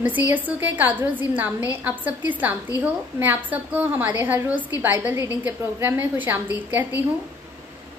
मसीह यीशु के कादर-ओ-अज़ीम नाम में आप सबकी सलामती हो। मैं आप सबको हमारे हर रोज़ की बाइबल रीडिंग के प्रोग्राम में खुशामदीद कहती हूँ।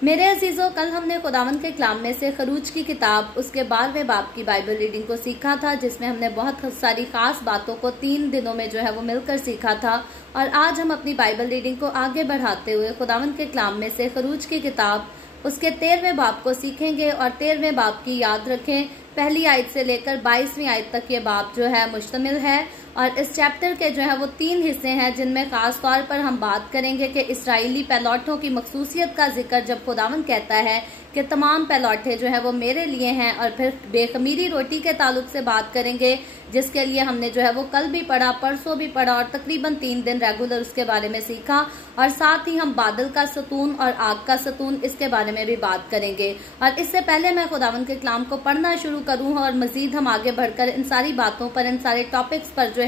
मेरे अजीज़ों, कल हमने खुदावंद के कलाम में से खरूज की किताब उसके 12वें बाब की बाइबल रीडिंग को सीखा था, जिसमें हमने बहुत सारी खास बातों को 3 दिनों में वो मिलकर सीखा था। और आज हम अपनी बाइबल रीडिंग को आगे बढ़ाते हुए खुदावंद के कलाम में से खरूज की किताब उसके 13वें बाब को सीखेंगे। और 13वें बाब की याद रखें, पहली आयत से लेकर 22वीं आयत तक ये बाब मुश्तमिल है। और इस चैप्टर के वो 3 हिस्से हैं, जिनमें खास तौर पर हम बात करेंगे कि इसराइली पैलौठों की मखसूसियत का जिक्र जब खुदावंद कहता है कि तमाम पैलौठे वो मेरे लिए हैं। और फिर बेखमीरी रोटी के ताल्लुक से बात करेंगे, जिसके लिए हमने वो कल भी पढ़ा, परसों भी पढ़ा और तकरीबन 3 दिन रेगुलर उसके बारे में सीखा। और साथ ही हम बादल का सतून और आग का सतून इसके बारे में भी बात करेंगे। और इससे पहले मैं खुदावंद के कलाम को पढ़ना शुरू करूं और मजीद हम आगे बढ़कर इन सारी बातों पर, इन सारे टॉपिक्स पर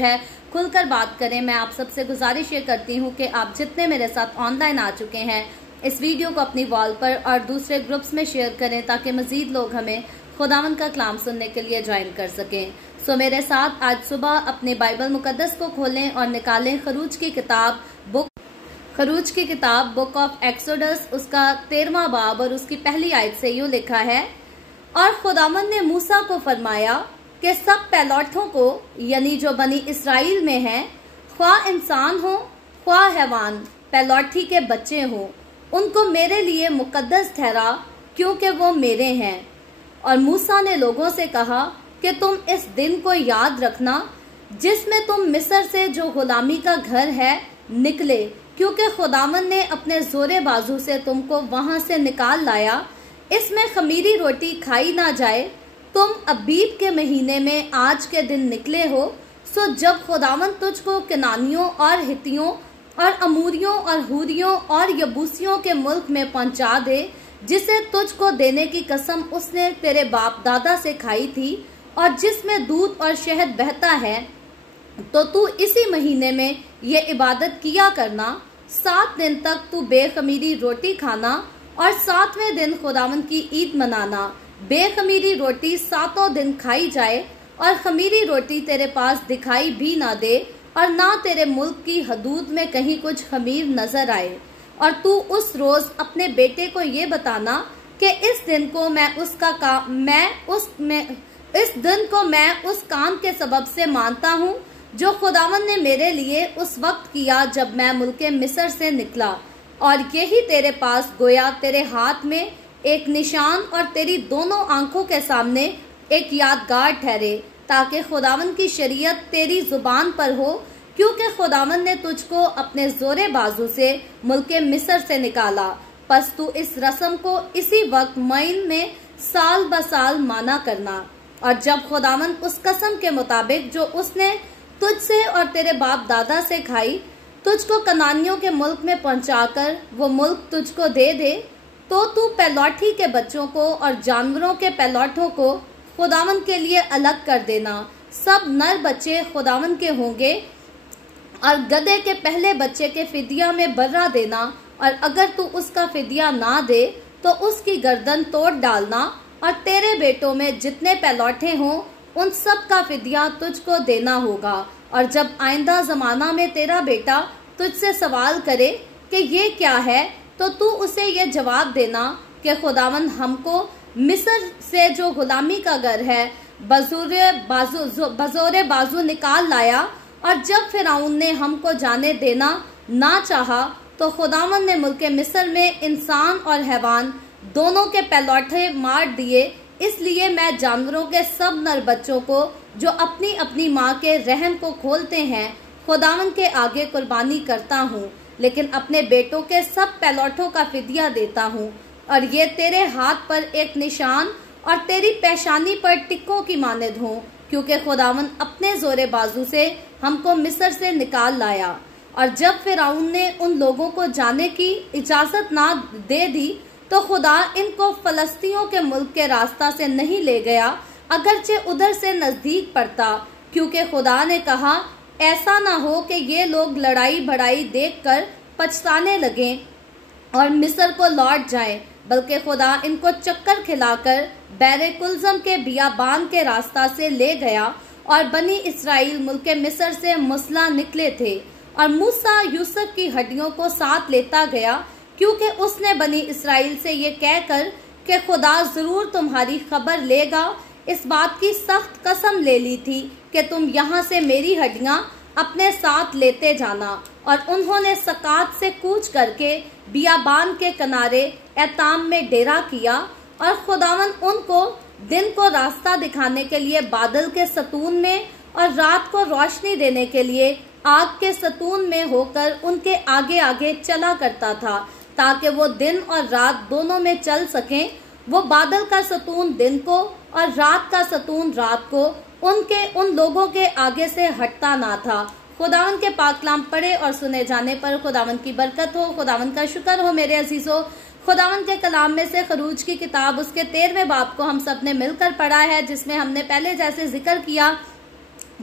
खुलकर बात करें, मैं आप सबसे गुजारिश ये करती हूँ कि आप जितने मेरे साथ ऑनलाइन आ चुके हैं, इस वीडियो को अपनी वॉल पर और दूसरे ग्रुप्स में शेयर करें, ताकि मजीद लोग हमें खुदावंद का कलाम सुनने के लिए ज्वाइन कर सकें। सो मेरे साथ आज सुबह अपने बाइबल मुकद्दस को खोलें और निकालें खरूज की किताब बुक ऑफ एक्सोडस, उसका 13वां बाब और उसकी पहली आयत से यूं लिखा है। और खुदावंद ने मूसा को फरमाया कि सब पैलौठों को, यानी जो बनी इसराइल में हैं, ख्वाह इंसान हो ख्वाह हैवान, पैलौठी के बच्चे हो, उनको मेरे लिए मुकद्दस ठहरा, क्योंकि वो मेरे हैं। और मूसा ने लोगों से कहा कि तुम इस दिन को याद रखना जिसमें तुम मिस्र से, जो गुलामी का घर है, निकले, क्योंकि खुदावंद ने अपने जोरे बाजू से तुमको वहां से निकाल लाया। इसमें खमीरी रोटी खाई ना जाए। तुम अबीब के महीने में आज के दिन निकले हो। सो जब खुदावंद तुझको कनानियों और हित्तियों और अमूरियों और हूरियों और यबूसियों के मुल्क में पहुंचा दे, जिसे तुझको देने की कसम उसने तेरे बाप दादा से खाई थी, और जिसमें दूध और शहद बहता है, तो तू इसी महीने में ये इबादत किया करना। 7 दिन तक तू बेखमीरी रोटी खाना और 7वें दिन खुदावंद की ईद मनाना। बेखमीरी रोटी 7 दिन खाई जाए, और खमीरी रोटी तेरे पास दिखाई भी ना दे, और ना तेरे मुल्क की हदूद में कहीं कुछ खमीर नजर आए। और तू उस रोज अपने बेटे को ये बताना कि इस दिन को मैं उस काम के सबब से मानता हूँ जो खुदावंद ने मेरे लिए उस वक्त किया जब मैं मुल्के मिस्र से निकला। और यही तेरे पास गोया तेरे हाथ में एक निशान और तेरी दोनों आंखों के सामने एक यादगार ठहरे, ताकि खुदावंद की शरीयत तेरी जुबान पर हो, क्योंकि खुदावंद ने तुझको अपने जोरे बाजू से मुल्के मिस्र से निकाला। बस तू इस रस्म को इसी वक्त मईन में साल ब साल माना करना। और जब खुदावंद उस कसम के मुताबिक जो उसने तुझसे और तेरे बाप दादा से खाई, तुझको कनानियों के मुल्क में पहुंचाकर वो मुल्क तुझको दे दे, तो तू पैलौठी के बच्चों को और जानवरों के पैलौठों को खुदावंद के लिए अलग कर देना। सब नर बच्चे खुदावंद के होंगे, और गधे के पहले बच्चे के फिदिया में बर्रा देना। और अगर तू उसका फिदिया ना दे तो उसकी गर्दन तोड़ डालना। और तेरे बेटों में जितने पैलौठे हों, उन सब का फिदिया तुझको देना होगा। और जब आइंदा जमाना में तेरा बेटा तुझसे सवाल करे कि ये क्या है, तो तू उसे ये जवाब देना कि खुदावंद हमको मिस्र से, जो गुलामी का घर है, बजोरे बाजू निकाल लाया। और जब फिरौन ने हमको जाने देना ना चाहा, तो खुदावंद ने मुल्के मिस्र में इंसान और हैवान दोनों के पैलौठे मार दिए। इसलिए मैं जानवरों के सब नर बच्चों को, जो अपनी अपनी माँ के रहम को खोलते हैं, खुदावंद के आगे कुर्बानी करता हूँ, लेकिन अपने बेटों के सब पैलौठों का फिदिया देता हूँ। और ये तेरे हाथ पर एक निशान और तेरी पेशानी पर टिक्कों की मानद हो, क्योंकि खुदावंद अपने जोरे बाजू से हमको मिस्र से निकाल लाया। और जब फिरौन ने उन लोगों को जाने की इजाजत ना दे दी, तो खुदा इनको फलस्तियों के मुल्क के रास्ता से नहीं ले गया, अगरचे उधर से नजदीक पड़ता, क्योंकि खुदा ने कहा ऐसा ना हो कि ये लोग लड़ाई भड़ाई देखकर पछताने लगें और मिस्र को लौट जाएं, बल्कि खुदा इनको चक्कर खिलाकर बैरे कुलजम के बियाबान के रास्ता से ले गया और बनी इसराइल मुल्क मिस्र से मुसला निकले थे। और मूसा यूसुफ की हड्डियों को साथ लेता गया, क्योंकि उसने बनी इसराइल से ये कहकर कि खुदा जरूर तुम्हारी खबर लेगा, इस बात की सख्त कसम ले ली थी कि तुम यहाँ से मेरी हड्डियां अपने साथ लेते जाना। और उन्होंने सकात से कूच करके बियाबान के किनारे एताम में डेरा किया। और खुदावन उनको दिन को रास्ता दिखाने के लिए बादल के सतून में और रात को रोशनी देने के लिए आग के सतून में होकर उनके आगे आगे चला करता था, ताकि वो दिन और रात दोनों में चल सकें। वो बादल का सतून दिन को और रात का सतून रात को उन लोगों के आगे से हटता ना था। खुदावन के पाक कलाम पढ़े और सुने जाने पर खुदावन की बरकत हो। खुदावन का शुक्र हो मेरे अजीजों। खुदावन के कलाम में से खरूज की किताब उसके 13वें बाब को हम सब ने मिलकर पढ़ा है, जिसमें हमने पहले जैसे जिक्र किया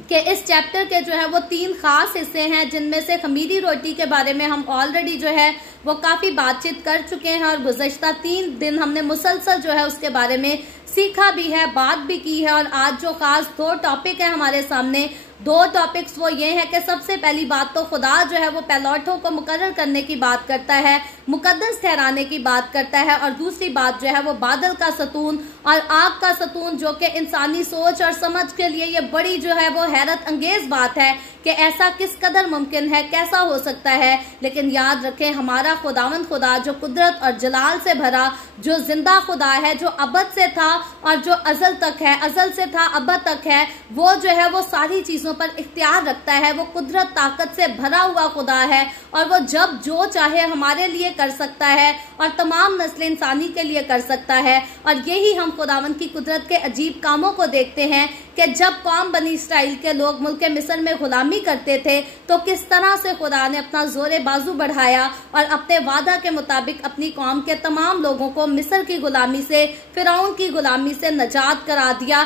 कि इस चैप्टर के जो है वो 3 खास हिस्से हैं, जिनमें से खमीरी रोटी के बारे में हम ऑलरेडी जो है वो काफी बातचीत कर चुके हैं और गुज़श्ता 3 दिन हमने मुसलसल जो है उसके बारे में सीखा भी है, बात भी की है। और आज जो खास 2 टॉपिक है हमारे सामने, 2 टॉपिक्स वो ये है कि सबसे पहली बात तो खुदा जो है वो पैलौठों को मुकर्रर करने की बात करता है, मुकद्दस ठहराने की बात करता है। और दूसरी बात जो है वो बादल का सतून और आग का सतून, जो कि इंसानी सोच और समझ के लिए ये बड़ी जो है वो हैरत अंगेज बात है कि ऐसा किस कदर मुमकिन है, कैसा हो सकता है। लेकिन याद रखें, हमारा खुदावंद खुदा जो कुदरत और जलाल से भरा, जो जिंदा खुदा है, जो अबद से था और जो अजल तक है, अजल से था अबद तक है, वो जो है वो सारी चीजों पर इख्तियार रखता है। वो कुदरत ताकत से भरा हुआ खुदा है और वो जब जो चाहे हमारे लिए कर सकता है और तमाम नस्ल इंसानी के लिए कर सकता है। और यही हम खुदावंद की कुदरत के अजीब कामों को देखते हैं कि जब कौम बनी इसराइल के लोग मुल्क मिस्र में गुलामी करते थे, तो किस तरह से खुदा ने अपना जोरे बाजू बढ़ाया और अपने वादा के मुताबिक अपनी कौम के तमाम लोगों को मिस्र की गुलामी से, फिरौन की गुलामी से निजात करा दिया,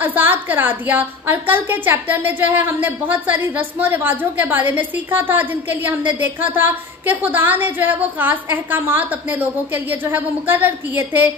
आजाद करा दिया। और कल के चैप्टर में जो है हमने बहुत सारी रस्मों रिवाजों के बारे में सीखा था, जिनके लिए हमने देखा था कि खुदा ने जो है वो खास अहकामात अपने लोगों के लिए जो है वो मुकर्रर किए थे।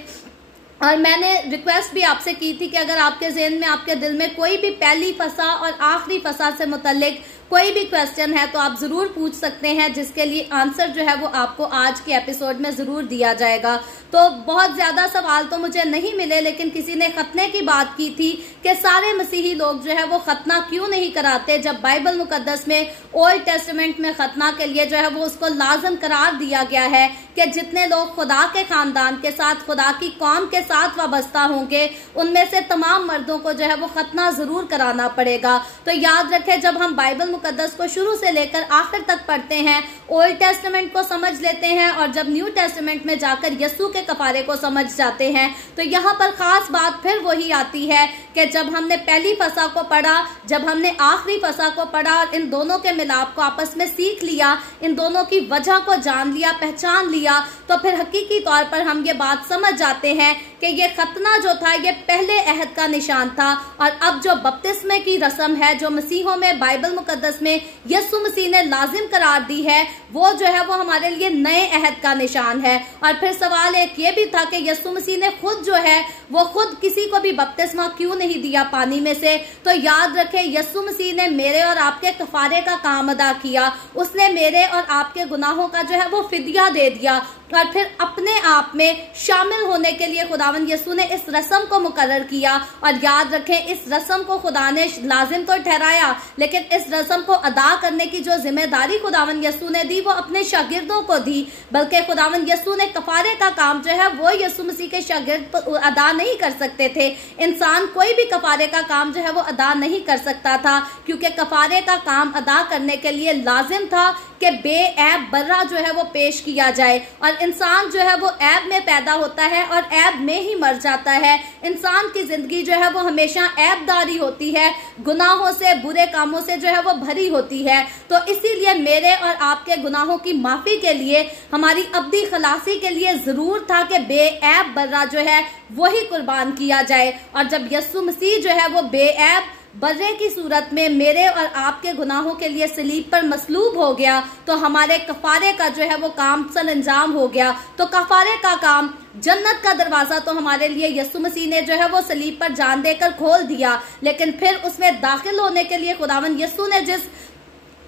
और मैंने रिक्वेस्ट भी आपसे की थी कि अगर आपके ज़हन में, आपके दिल में कोई भी पहली फसा और आखिरी फसा से मुतल्लिक कोई भी क्वेश्चन है तो आप जरूर पूछ सकते हैं, जिसके लिए आंसर जो है वो आपको आज के एपिसोड में जरूर दिया जाएगा। तो बहुत ज्यादा सवाल तो मुझे नहीं मिले, लेकिन किसी ने खतने की बात की थी कि सारे मसीही लोग जो है वो खतना क्यों नहीं कराते, जब बाइबल मुकद्दस में ओल्ड टेस्टामेंट में खतना के लिए जो है वो उसको लाजम करार दिया गया है कि जितने लोग खुदा के खानदान के साथ, खुदा की कौम के साथ वाबस्ता होंगे, उनमें से तमाम मर्दों को जो है वो खतना जरूर कराना पड़ेगा। तो याद रखें, जब हम बाइबल मुकद्दस को शुरू से लेकर आखिर तक पढ़ते हैं, ओल्ड टेस्टामेंट को समझ लेते हैं और जब न्यू टेस्टामेंट में जाकर यीशु के कफारे को समझ जाते हैं, तो यहाँ पर खास बात फिर वही आती है कि जब हमने पहली फसा को पढ़ा, जब हमने आखिरी फसा को पढ़ा और इन दोनों के मिलाप को आपस में सीख लिया, इन दोनों की वजह को जान लिया, पहचान लिया, तो फिर हकीकी तौर पर हम ये बात समझ जाते हैं कि ये खतना जो था ये पहले अहद का निशान था। और अब जो बपतिस्मे की रस्म है, जो मसीहों में बाइबल मुकद्दस में यीशु मसीह ने लाजिम करार दी है, वो जो है वो हमारे लिए नए अहद का निशान है। और फिर सवाल एक ये भी था कि यीशु मसीह ने खुद जो है वो खुद किसी को भी बपतिस्मा क्यों नहीं दिया पानी में से। तो याद रखें, यीशु मसीह ने मेरे और आपके कफारे का काम अदा किया, उसने मेरे और आपके गुनाहों का जो है वो फिदिया दे दिया। और फिर अपने आप में शामिल होने के लिए खुदावन यीशु ने इस रस्म को मुकर्रर किया। और याद रखें, इस रस्म को खुदा ने लाजिम तो ठहराया, लेकिन इस रस्म को अदा करने की जो जिम्मेदारी खुदावन यीशु ने दी वो अपने शागिर्दों को दी। बल्कि खुदावन यीशु ने कफारे का काम जो है वो यीशु मसीह के शागिर्द अदा नहीं कर सकते थे। इंसान कोई भी कफारे का काम जो है वो अदा नहीं कर सकता था, क्योंकि कफारे का काम अदा करने के लिए लाजिम था कि बेऐब बर्रा जो है वो पेश किया जाए। और इंसान जो है वो ऐब में पैदा होता है और ऐब में ही मर जाता है। इंसान की जिंदगी जो है वो हमेशा ऐबदारी होती है, गुनाहों से, बुरे कामों से जो है वो भरी होती है। तो इसीलिए मेरे और आपके गुनाहों की माफी के लिए, हमारी अब्दी खलासी के लिए जरूर था कि बेऐब बर्रा जो है वही कुर्बान किया जाए। और जब यीशु मसीह जो है वो बेऐब बर्रे की सूरत में मेरे और आपके गुनाहों के लिए सलीब पर मसलूब हो गया, तो हमारे कफारे का जो है वो काम सरअंजाम हो गया। तो कफारे का काम, जन्नत का दरवाजा तो हमारे लिए यीशु मसीह ने जो है वो सलीब पर जान देकर खोल दिया, लेकिन फिर उसमें दाखिल होने के लिए खुदावंद यीशु ने जिस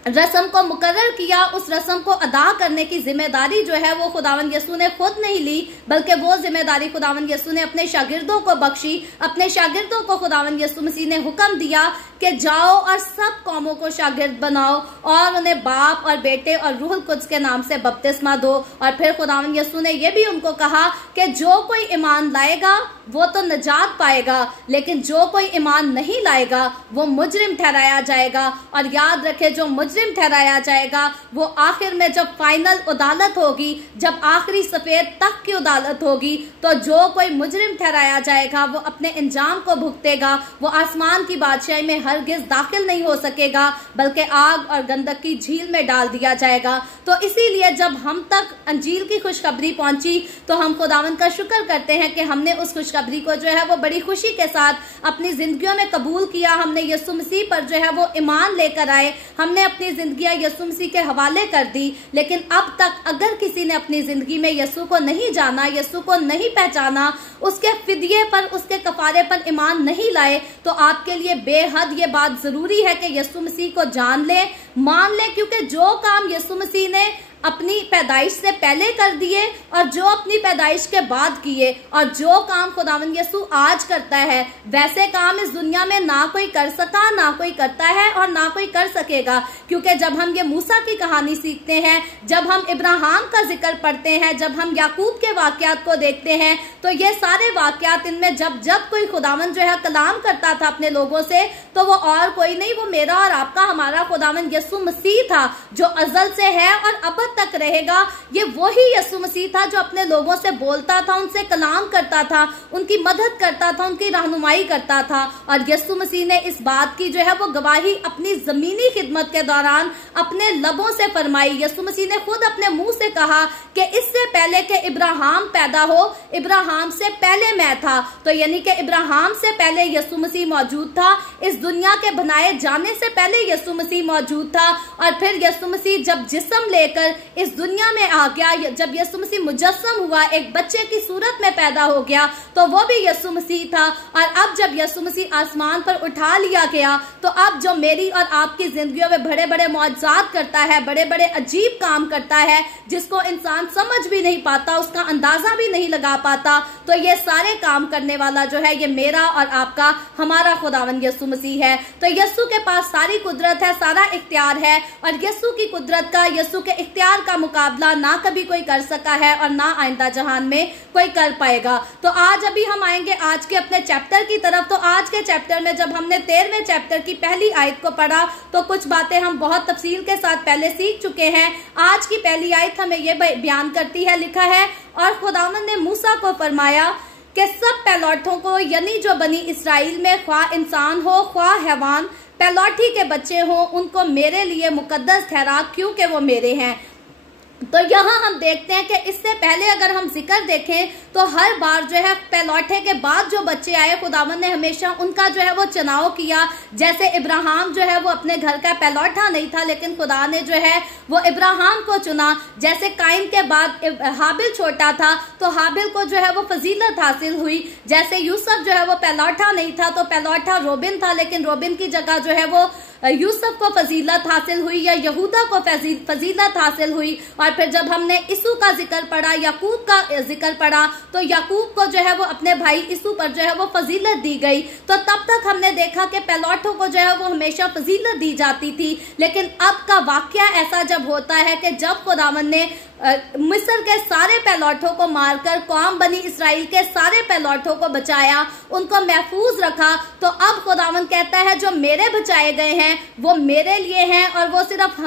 रस्म को मुकर्रर किया, उस रस्म को अदा करने की जिम्मेदारी जो है वो खुदावंद यीशु ने खुद नहीं ली, बल्कि वो जिम्मेदारी खुदावंद यीशु ने अपने शागिर्दों को बख्शी। अपने शागिर्दों को खुदावंद यीशु मसीह ने हुक्म दिया कि जाओ और सब कौमों को शागिर्द बनाओ और उन्हें बाप और बेटे और रूहुल कुद्स के नाम से बपतिस्मा दो। और फिर खुदावंद यीशु ने यह भी उनको कहा कि जो कोई ईमान लाएगा वो तो नजात पाएगा, लेकिन जो कोई ईमान नहीं लाएगा वो मुजरिम ठहराया जाएगा। और याद रखे, जो मुजरिम ठहराया जाएगा वो आखिर में जब फाइनल अदालत होगी, जब आखिरी सफेद तख्त की अदालत होगी, तो जो कोई मुजरिम ठहराया जाएगा वो अपने इंजाम को भुगतेगा। वो आसमान की बादशाही में हरगिज दाखिल नहीं हो सकेगा, बल्कि आग और गंधक की झील में डाल दिया जाएगा। तो इसीलिए जब हम तक अंजील की खुशखबरी पहुंची तो हम खुदावंद का शुक्र करते हैं कि हमने उस खुशखबरी को जो है वो बड़ी खुशी के साथ अपनी जिंदगियों में कबूल किया। हमने यीशु मसीह पर जो है वो ईमान लेकर आए, हमने अपनी जिंदगियां यीशु मसीह के हवाले कर दी। लेकिन अब तक अगर किसी ने अपनी जिंदगी में यीशु को नहीं जाना, यीशु को नहीं पहचाना, उसके फिदिये पर, उसके कफारे पर ईमान नहीं लाए, तो आपके लिए बेहद ये बात जरूरी है कि यीशु मसीह को जान ले, मान ले, क्योंकि जो काम यीशु मसीह ने अपनी पैदाइश से पहले कर दिए और जो अपनी पैदाइश के बाद किए, और जो काम खुदावंद यीशु आज करता है, वैसे काम इस दुनिया में ना कोई कर सका, ना कोई करता है और ना कोई कर सकेगा। क्योंकि जब हम ये मूसा की कहानी सीखते हैं, जब हम इब्राहिम का जिक्र पढ़ते हैं, जब हम याकूब के वाकयात को देखते हैं, तो ये सारे वाकयात, इनमें जब जब कोई खुदावंद जो है कलाम करता था अपने लोगों से, तो वो और कोई नहीं, वो मेरा और आपका, हमारा खुदावंद यीशु मसीह था, जो अजल से है और अब तक रहेगा। ये वही यीशु मसीह था जो अपने लोगों से बोलता था, उनसे कलाम करता था, उनकी मदद करता था, उनकी रहनुमाई करता था। और यीशु मसीह ने इस बात की जो है वो गवाही अपनी जमीनी खिदमत के दौरान अपने लबों से फरमाई। यीशु मसीह ने खुद अपने मुंह से कहा कि इससे पहले कि इब्राहिम पैदा हो, इब्राहिम से पहले मैं था। तो यानी कि इब्राहिम से पहले यीशु मसीह मौजूद था, इस दुनिया के बनाए जाने से पहले यीशु मसीह मौजूद था। और फिर यीशु मसीह जब जिस्म लेकर इस दुनिया में आ गया, जब यीशु मसीह मुजस्सम हुआ, एक बच्चे की सूरत में पैदा हो गया, तो वो भी यीशु मसीह था। और अब जब यीशु मसीह आसमान पर उठा लिया गया, तो अब जो मेरी और आपकी जिंदगियों में बड़े बड़े मौजज़ात करता है, बड़े बड़े अजीब काम करता है, जिसको इंसान समझ भी नहीं पाता, उसका अंदाजा भी नहीं लगा पाता, तो ये सारे काम करने वाला जो है ये मेरा और आपका, हमारा खुदावंद यीशु मसीह है। तो यीशु के पास सारी कुदरत है, सारा इख्तियार है, और यीशु की कुदरत का, यीशु के इख्तियार का मुकाबला ना कभी कोई कर सका है और ना आइंदा जहान में कोई कर पाएगा। तो आज अभी हम आएंगे आज के अपने चैप्टर की तरफ। तो आज के चैप्टर में जब हमने 13वें चैप्टर की पहली आयत को पढ़ा, तो कुछ बातें हम बहुत तफसील के साथ पहले सीख चुके हैं। आज की पहली आयत हमें यह बयान करती है, लिखा है, और खुदावंद ने मूसा को फरमाया कि सब पैलौठों को, यानी जो बनी इसराइल में ख्वाह इंसान हो ख्वाह हैवान, पैलौठी के बच्चे हो, उनको मेरे लिए मुकद्दस ठहरा, क्योंकि वो मेरे हैं। तो यहाँ हम देखते हैं कि इससे पहले अगर हम जिक्र देखें तो हर बार जो है पैलौठे के बाद जो बच्चे आए, खुदावंद ने हमेशा उनका जो है वो चुनाव किया। जैसे इब्राहिम जो है वो अपने घर का पैलौठा नहीं था, लेकिन खुदा ने जो है वो इब्राहिम को चुना। जैसे काइन के बाद हाबिल छोटा था, तो हाबिल को जो है वो फजीलत हासिल हुई। जैसे यूसुफ जो है वो पैलौठा नहीं था, तो पैलौठा रोबिन था, लेकिन रोबिन की जगह जो है वो यूसुफ को फजीलत हासिल हुई, या यहूदा को फजीलत हासिल हुई। और फिर जब हमने इसू का जिक्र पढ़ा, याकूब का जिक्र पढ़ा, तो याकूब को जो है वो अपने भाई इसू पर जो है वो फजीलत दी गई। तो तब तक हमने देखा कि पैलौठों को जो है वो हमेशा फजीलत दी जाती थी। लेकिन अब का वाकया ऐसा जब होता है कि जब खुदावंद ने मिस्र के सारे पैलौठों को मारकर कौम बनी इसराइल के सारे पैलौठों को बचाया, उनको महफूज रखा, तो अब खुदावंद कहता है जो मेरे बचाए गए हैं वो मेरे लिए हैं, और वो सिर्फ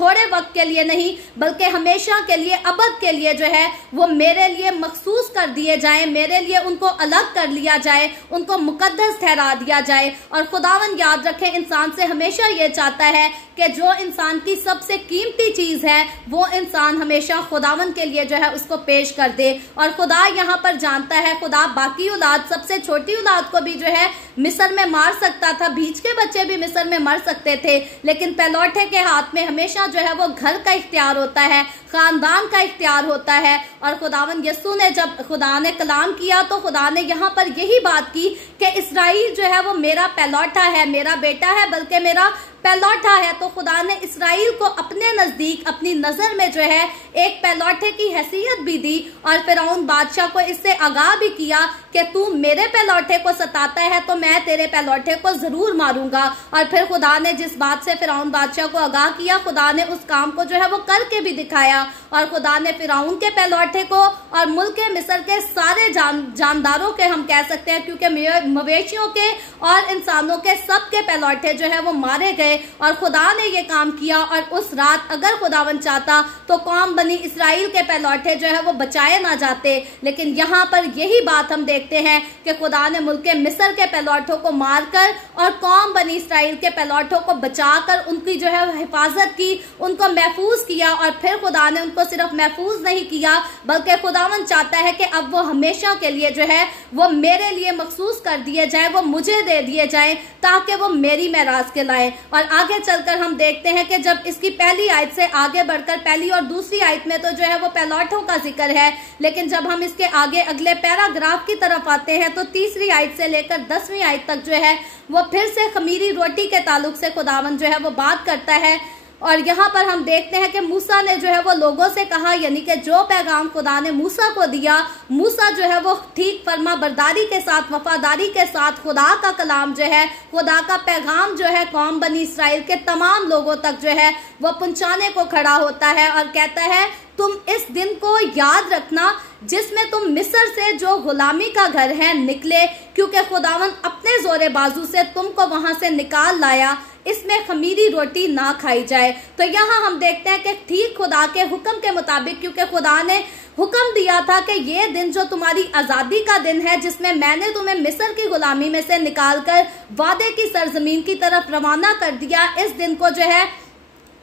थोड़े वक्त के लिए नहीं बल्कि हमेशा के लिए, अबद के लिए जो है वो मेरे लिए मखसूस कर दिए जाएं, मेरे लिए उनको अलग कर लिया जाए, उनको मुकद्दस ठहरा दिया जाए। और खुदावंद याद रखें, इंसान से हमेशा ये चाहता है कि जो इंसान की सबसे कीमती चीज है वो इंसान हमेशा खुदावन के लिए जो है उसको पेश कर दे। और खुदा यहाँ पर जानता है, खुदा बाकी औलाद, सबसे छोटी औलाद को भी जो है मिस्र में मार सकता था, बीच के बच्चे भी मिस्र में मर सकते थे, लेकिन पहलौठे के हाथ में हमेशा जो है वो घर का इख्तियार होता है, खानदान का इख्तियार होता है। और खुदावन यस्सु ने जब खुदा ने कलाम किया तो खुदा ने यहाँ पर यही बात की कि इसराइल जो है वो मेरा पहलौठा है, मेरा बेटा है, बल्कि मेरा पहलौठा है। तो खुदा ने इसराइल को अपने नजदीक, अपनी नजर में जो है एक पहलौठे की हैसियत भी दी और फिरौन बादशाह को इससे आगाह भी किया कि तू मेरे पहलौठे को सताता है तो मैं तेरे पहलौठे को जरूर मारूंगा। और फिर खुदा ने जिस बात से फिरौन बादशाह को आगाह किया, खुदा ने उस काम को जो है वो करके भी दिखाया। और खुदा ने फिरौन के पहलौठे को और मुल्क मिस्र के सारे जानदारों के, हम कह सकते हैं, क्योंकि मवेशियों के और इंसानों के सबके पहलौठे जो है वो मारे गए। और खुदा ने ये काम किया। और उस रात अगर खुदावन चाहता तो कौम बनी इसराइल के पहलौठे जो है वो बचाए ना जाते। लेकिन यहाँ पर यही बात हम देखते हैं कि खुदा ने मुल्क मिस्र के पहलौठों को मारकर और कौम बनी इसराइल के पहलौठों को बचाकर उनकी जो है हिफाजत की, उनको महफूज किया। और फिर खुदा ने उनको सिर्फ महफूज नहीं किया, बल्कि खुदावन चाहता है कि अब वो हमेशा के लिए जो है वो मेरे लिए मखसूस कर दिए जाए, वो मुझे दे दिए जाए, ताकि वो मेरी मेराज के लाए। और आगे चलकर हम देखते हैं कि जब इसकी पहली आयत से आगे बढ़कर पहली और दूसरी आयत में तो जो है वो पहलौठों का जिक्र है, लेकिन जब हम इसके आगे अगले पैराग्राफ की तरफ आते हैं तो तीसरी आयत से लेकर 10वीं आयत तक जो है वो फिर से खमीरी रोटी के ताल्लुक से खुदावन जो है वो बात करता है। और यहाँ पर हम देखते हैं कि मूसा ने जो है वो लोगों से कहा, यानी कि जो पैगाम खुदा ने मूसा को दिया, मूसा जो है वो ठीक फर्मा बरदारी के साथ, वफादारी के साथ खुदा का कलाम जो है, खुदा का पैगाम जो है कौम बनी इसराइल के तमाम लोगों तक जो है वो पहुंचाने को खड़ा होता है। और कहता है तुम इस दिन को याद रखना जिसमें तुम मिस्र से जो गुलामी का घर है निकले, क्योंकि खुदावन अपने जोरे बाजू से तुमको वहां से निकाल लाया, इसमें खमीरी रोटी ना खाई जाए। तो यहाँ हम देखते हैं कि ठीक खुदा के हुक्म के मुताबिक, क्योंकि खुदा ने हुक्म दिया था कि ये दिन जो तुम्हारी आजादी का दिन है, जिसमें मैंने तुम्हें मिस्र की गुलामी में से निकालकर वादे की सरजमीन की तरफ रवाना कर दिया, इस दिन को जो है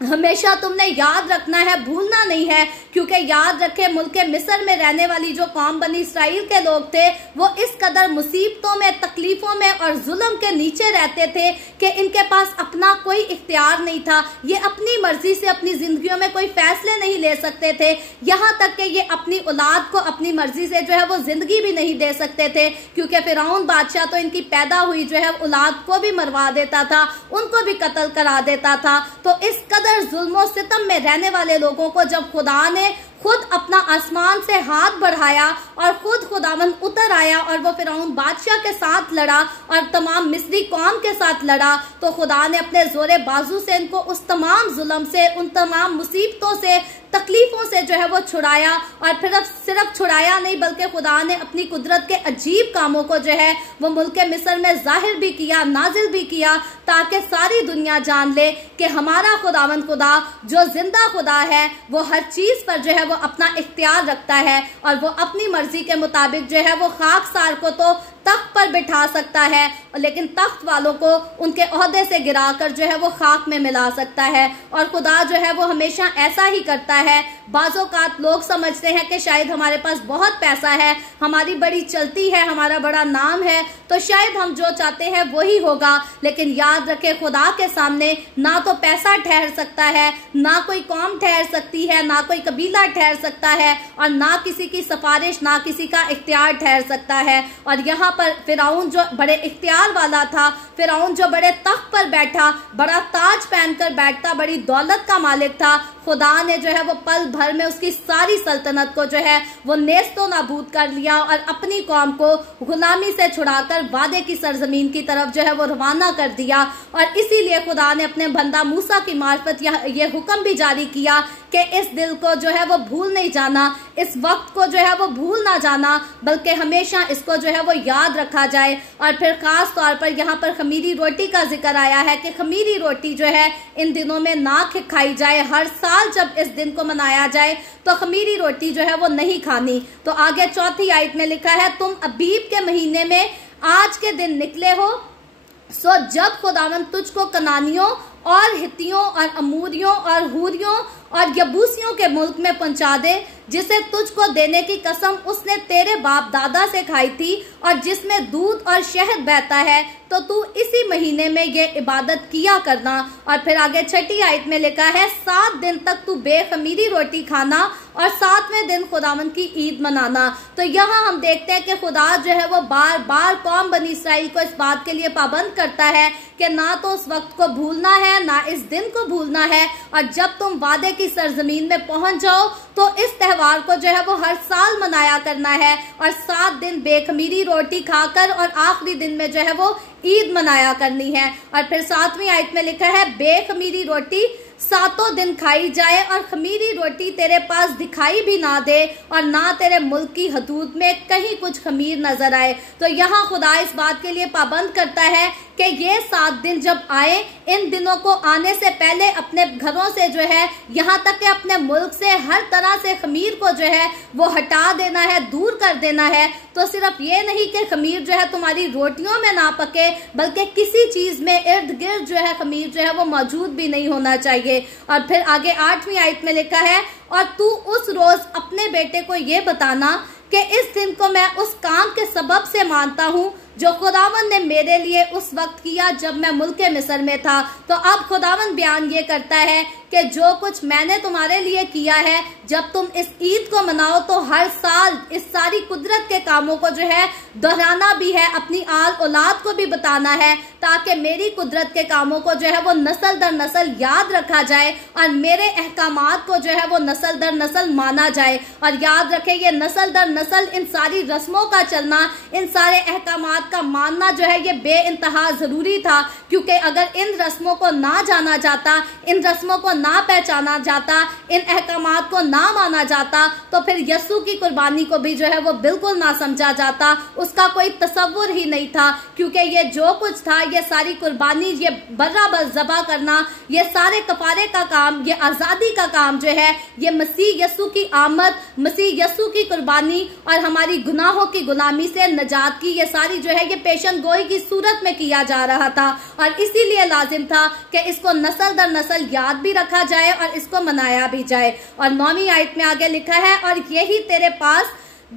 हमेशा तुमने याद रखना है, भूलना नहीं है। क्योंकि याद रखे मुल्क मिस्र में रहने वाली जो कौम बनी इसराइल के लोग थे वो इस कदर मुसीबतों में, तकलीफों में और जुल्म के नीचे रहते थे कि इनके पास अपना कोई इख्तियार नहीं था। ये अपनी मर्जी से अपनी जिंदगियों में कोई फैसले नहीं ले सकते थे, यहाँ तक कि ये अपनी औलाद को अपनी मर्जी से जो है वो जिंदगी भी नहीं दे सकते थे, क्योंकि फिरौन बादशाह तो इनकी पैदा हुई जो है औलाद को भी मरवा देता था, उनको भी कत्ल करा देता था। तो इस कदर जुल्म सितम में रहने वाले लोगों को जब खुदा ने खुद अपना आसमान से हाथ बढ़ाया और खुद खुदावन उतर आया और वो फिरौन बादशाह के साथ लड़ा और तमाम मिस्री कौम के साथ लड़ा, तो खुदा ने अपने जोरे बाजू से इनको उस तमाम जुल्म से, उन तमाम मुसीबतों से, तकलीफों से जो है वो छुड़ाया। और फिर अब सिर्फ छुड़ाया नहीं, बल्कि खुदा ने अपनी कुदरत के अजीब कामों को जो है वो मुल्क मिस्र में जाहिर भी किया, नाजिल भी किया, ताकि सारी दुनिया जान ले कि हमारा खुदावन खुदा जो जिंदा खुदा है वो हर चीज पर जो है वो अपना इख्तियार रखता है और वो अपनी मर्जी के मुताबिक जो है वो खाकसार को तो तख्त पर बिठा सकता है, लेकिन तख्त वालों को उनके ओहदे से गिराकर जो है वो खाक में मिला सकता है। और खुदा जो है वो हमेशा ऐसा ही करता है। बाज़ोकात लोग समझते हैं कि शायद हमारे पास बहुत पैसा है, हमारी बड़ी चलती है, हमारा बड़ा नाम है, तो शायद हम जो चाहते हैं वही होगा। लेकिन याद रखें, खुदा के सामने ना तो पैसा ठहर सकता है, ना कोई कौम ठहर सकती है, ना कोई कबीला ठहर सकता है, और ना किसी की सिफारिश, ना किसी का इख्तियार ठहर सकता है। और यहाँ पर फिरौन जो बड़े इख्तियार वाला था, फिरौन जो बड़े तख्त पर बैठा, बड़ा ताज पहनकर बैठता, बड़ी दौलत का मालिक था, खुदा ने जो है वो पल भर में उसकी सारी सल्तनत को जो है वो नेस्तो नाबूद कर लिया और अपनी कौम को गुलामी से छुड़ाकर वादे की सरजमीन की तरफ जो है वो रवाना कर दिया। और इसीलिए खुदा ने अपने बंदा मूसा की मार्फत ये हुक्म भी जारी किया कि इस दिल को जो है वो भूल नहीं जाना, इस वक्त को जो है वो भूल ना जाना, बल्कि हमेशा इसको जो है वो याद रखा जाए। और फिर खास तौर पर यहाँ पर खमीरी रोटी का जिक्र आया है कि खमीरी रोटी जो है इन दिनों में ना खाई जाए। हर साल जब इस दिन को मनाया जाए तो खमीरी रोटी जो है वो नहीं खानी। तो आगे चौथी आयत में लिखा है, तुम अबीब के महीने में आज के दिन निकले हो, सो जब खुदावन तुझको कनानियों और हित्तियों और अमूरियों और हूरियों और यबूसियों के मुल्क में पहुंचा दे, जिसे तुझको देने की कसम उसने तेरे बाप दादा से खाई थी और जिसमें दूध और शहद बहता है, तो तू इसी महीने में ये इबादत किया करना। और फिर आगे 6ठी आयत में लिखा है, 7 दिन तक तू बेखमीरी रोटी खाना और 7वें दिन खुदावन की ईद मनाना। तो यहाँ हम देखते हैं कि खुदा जो है वो बार बार कौम बनी इसराइल को इस बात के लिए पाबंद करता है कि ना तो उस वक्त को भूलना है, ना इस दिन को भूलना है। और जब तुम वादे की सरजमीन में पहुंच जाओ तो इस त्योहार को जो है वो हर साल मनाया करना है और 7 दिन बेखमीरी रोटी खाकर और आखिरी दिन में जो है वो ईद मनाया करनी है। और फिर 7वीं आयत में लिखा है, बेखमीरी रोटी 7 दिन खाई जाए और खमीरी रोटी तेरे पास दिखाई भी ना दे और ना तेरे मुल्क की हदूद में कहीं कुछ खमीर नजर आए। तो यहाँ खुदा इस बात के लिए पाबंद करता है कि ये 7 दिन जब आए, इन दिनों को आने से पहले अपने घरों से जो है, यहाँ तक कि अपने मुल्क से हर तरह से खमीर को जो है वो हटा देना है, दूर कर देना है। तो सिर्फ ये नहीं कि खमीर जो है तुम्हारी रोटियों में ना पके, बल्कि किसी चीज में इर्द गिर्द जो है खमीर जो है वो मौजूद भी नहीं होना चाहिए। और फिर आगे 8वीं आयत में लिखा है, और तू उस रोज अपने बेटे को ये बताना कि इस दिन को मैं उस काम के सबब से मानता हूँ जो खुदावन ने मेरे लिए उस वक्त किया जब मैं मुल्क मिस्र में था। तो अब खुदावन बयान ये करता है कि जो कुछ मैंने तुम्हारे लिए किया है, जब तुम इस ईद को मनाओ तो हर साल इस सारी कुदरत के कामों को जो है दोहराना भी है, अपनी आल औलाद को भी बताना है, ताकि मेरी कुदरत के कामों को जो है वो नस्ल दर नस्ल याद रखा जाए और मेरे अहकामात को जो है वो नस्ल दर नस्ल माना जाए। और याद रखें, ये नस्ल दर नस्ल इन सारी रस्मों का चलना, इन सारे अहकामात का मानना जो है ये बेइंतहा जरूरी था, क्योंकि अगर इन रस्मों को ना जाना जाता, इन रस्मों को ना पहचाना जाता, इन अहकामात को ना माना जाता, तो फिर यस्सु की कुर्बानी को भी जो है वो बिल्कुल ना समझा जाता, उसका कोई तसव्वुर ही नहीं था। क्योंकि ये जो कुछ था, ये सारी कुर्बानी, ये बराबर ज़बा करना, ये सारे कफारे का काम, ये आज़ादी का काम जो है, ये मसीह यस्सु की आमद, मसीह यस्सु की कुर्बानी और हमारी गुनाहों की गुलामी से निजात की, ये सारी जो है ये पेशन गोई की सूरत में किया जा रहा था। और इसीलिए लाजिम था कि इसको नस्ल दर नस्ल याद भी रखा जाए और इसको मनाया भी जाए। और 9वीं आयत में आगे लिखा है, और यही तेरे पास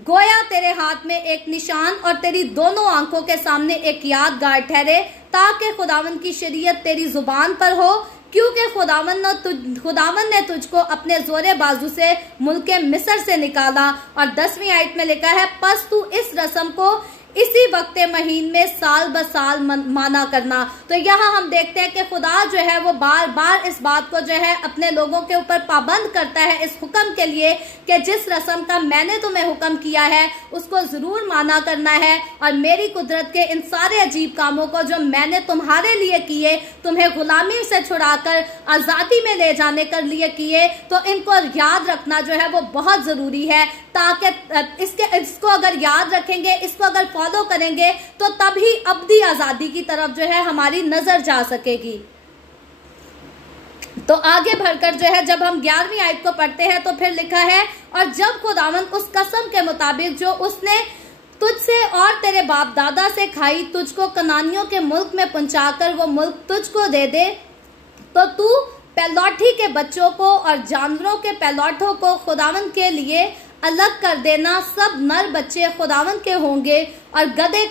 गोया तेरे हाथ में एक निशान और तेरी दोनों आंखों के सामने एक यादगार ठहरे, ताकि खुदावन की शरीयत तेरी जुबान पर हो, क्योंकि खुदावन ने तुझको अपने जोरे बाजू से मुल्क मिस्र से निकाला। और 10वीं आयत में लिखा है, पस तू इस रस्म को इसी वक्त महीन में साल ब साल माना करना। तो यहाँ हम देखते हैं कि खुदा जो है वो बार बार इस बात को जो है अपने लोगों के ऊपर पाबंद करता है इस हुक्म के लिए कि जिस रस्म का मैंने तुम्हें हुक्म किया है उसको जरूर माना करना है, और मेरी कुदरत के इन सारे अजीब कामों को जो मैंने तुम्हारे लिए किए, तुम्हें गुलामी से छुड़ाकर आजादी में ले जाने के लिए किए, तो इनको याद रखना जो है वो बहुत जरूरी है, ताकि इसको अगर याद रखेंगे, इसको अगर फॉलो करेंगे, तो तभी अब्दी आजादी की तरफ जो है हमारी नजर जा सकेगी। तो आगे बढ़कर जो है जब हम 11वीं आयत को पढ़ते हैं तो फिर लिखा है, और जब खुदावन उस कसम के मुताबिक जो उसने तुझसे और तेरे बाप दादा से खाई, तुझको कनानियों के मुल्क में पहुंचाकर वो मुल्क तुझको दे दे, तो तू पैलौठी के बच्चों को और जानवरों के पैलौठों को खुदावन के लिए अलग कर देना। सब नर बच्चे खुदावन के होंगे और गधे